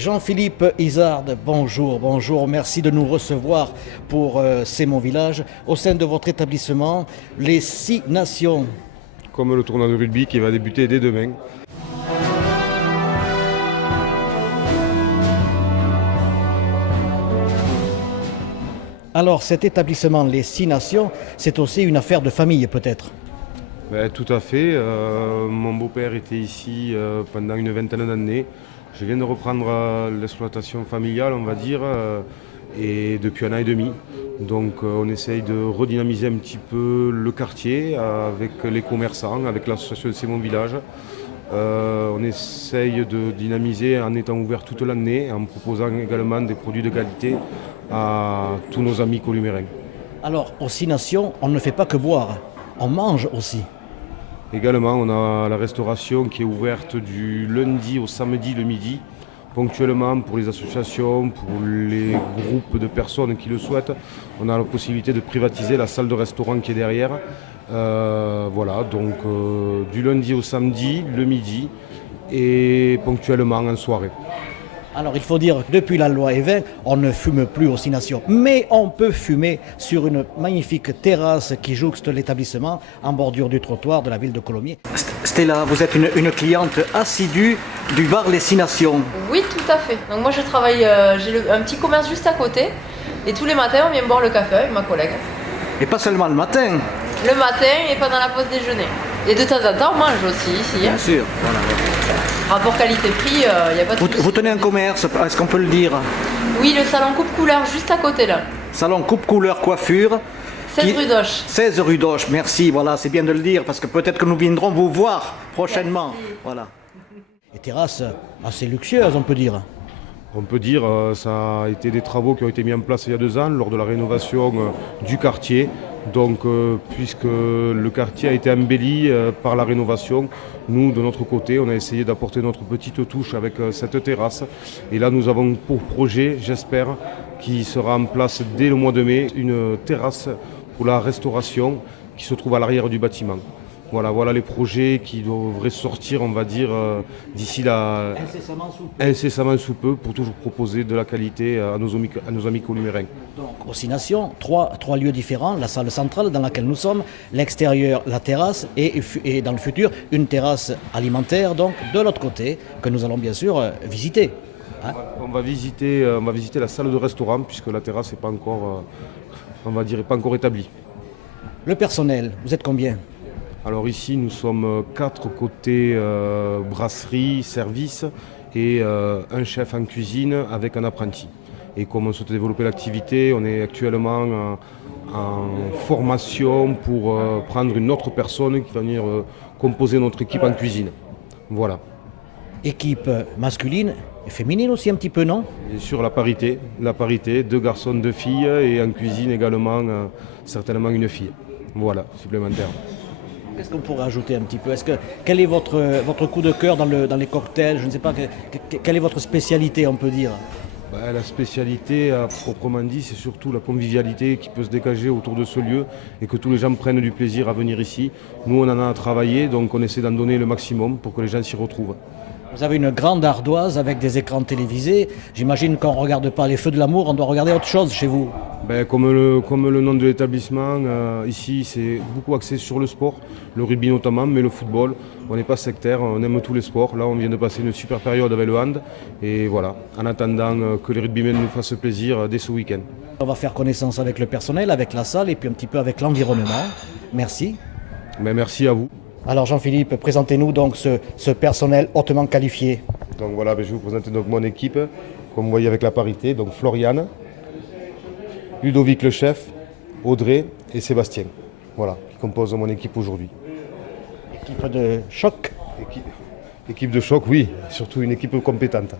Jean-Philippe Izard, bonjour, merci de nous recevoir pour C'est mon village. Au sein de votre établissement, les 6 nations. Comme le tournoi de rugby qui va débuter dès demain. Alors cet établissement, les 6 nations, c'est aussi une affaire de famille peut-être? Tout à fait. Mon beau-père était ici pendant une vingtaine d'années. Je viens de reprendre l'exploitation familiale, on va dire, et depuis 1 an et demi. Donc on essaye de redynamiser un petit peu le quartier avec les commerçants, avec l'association C'est mon village. On essaye de dynamiser en étant ouvert toute l'année, en proposant également des produits de qualité à tous nos amis columérins. Alors aux 6 nations, on ne fait pas que boire, on mange aussi. Également, on a la restauration qui est ouverte du lundi au samedi le midi, ponctuellement pour les associations, pour les groupes de personnes qui le souhaitent. On a la possibilité de privatiser la salle de restaurant qui est derrière. Du lundi au samedi, le midi et ponctuellement en soirée. Alors il faut dire que depuis la loi Evin, on ne fume plus aux 6 nations, mais on peut fumer sur une magnifique terrasse qui jouxte l'établissement en bordure du trottoir de la ville de Colomiers. Stella, vous êtes une cliente assidue du bar Les 6 Nations. Oui, tout à fait. Donc moi je travaille, j'ai un petit commerce juste à côté et tous les matins on vient boire le café avec ma collègue. Et pas seulement le matin. Le matin et pendant la pause déjeuner. Et de temps en temps on mange aussi ici. Bien sûr, voilà. Rapport qualité-prix, il n'y a pas de souci. Vous tenez un commerce, est-ce qu'on peut le dire? Oui, le salon coupe couleur juste à côté là. Salon coupe couleur coiffure. 16 rue d'Auch. 16 rue d'Auch, merci, voilà, c'est bien de le dire parce que peut-être que nous viendrons vous voir prochainement. Merci. Voilà. Et terrasse assez luxueuse, on peut dire. On peut dire que ça a été des travaux qui ont été mis en place il y a 2 ans lors de la rénovation du quartier. Donc puisque le quartier a été embelli par la rénovation, nous de notre côté on a essayé d'apporter notre petite touche avec cette terrasse. Et là nous avons pour projet, j'espère, qui sera en place dès le mois de mai, une terrasse pour la restauration qui se trouve à l'arrière du bâtiment. Voilà les projets qui devraient sortir, on va dire, d'ici là, incessamment sous peu, pour toujours proposer de la qualité à nos amis columérins. Donc, aux 6 nations, trois lieux différents, la salle centrale dans laquelle nous sommes, l'extérieur, la terrasse, et dans le futur, une terrasse alimentaire, donc, de l'autre côté, que nous allons bien sûr visiter. Hein? On va visiter la salle de restaurant, puisque la terrasse n'est pas encore, pas encore établie. Le personnel, vous êtes combien? Alors ici, nous sommes 4 côté brasserie, service et un chef en cuisine avec un apprenti. Et comme on souhaite développer l'activité, on est actuellement en formation pour prendre une autre personne qui va venir composer notre équipe en cuisine. Voilà. Équipe masculine et féminine aussi un petit peu, non? Et sur la parité, 2 garçons, 2 filles et en cuisine également certainement une fille. Voilà, supplémentaire. Qu'est-ce qu'on pourrait ajouter un petit peu? Quel est votre coup de cœur dans les cocktails? Je ne sais pas, quelle est votre spécialité, on peut dire? La spécialité, proprement dit, c'est surtout la convivialité qui peut se dégager autour de ce lieu et que tous les gens prennent du plaisir à venir ici. Nous, on en a travaillé, donc on essaie d'en donner le maximum pour que les gens s'y retrouvent. Vous avez une grande ardoise avec des écrans télévisés. J'imagine qu'on ne regarde pas les Feux de l'amour, on doit regarder autre chose chez vous. Comme le nom de l'établissement, ici c'est beaucoup axé sur le sport, le rugby notamment, mais le football. On n'est pas sectaire, on aime tous les sports. Là on vient de passer une super période avec le hand. Et voilà, en attendant que les rugbymen nous fassent plaisir dès ce week-end. On va faire connaissance avec le personnel, avec la salle et puis un petit peu avec l'environnement. Merci. Merci à vous. Alors Jean-Philippe, présentez-nous donc ce personnel hautement qualifié. Donc voilà, je vais vous présenter donc mon équipe, comme vous voyez avec la parité, donc Floriane, Ludovic le chef, Audrey et Sébastien. Voilà, qui composent mon équipe aujourd'hui. Équipe de choc. Équipe de choc, oui, surtout une équipe compétente.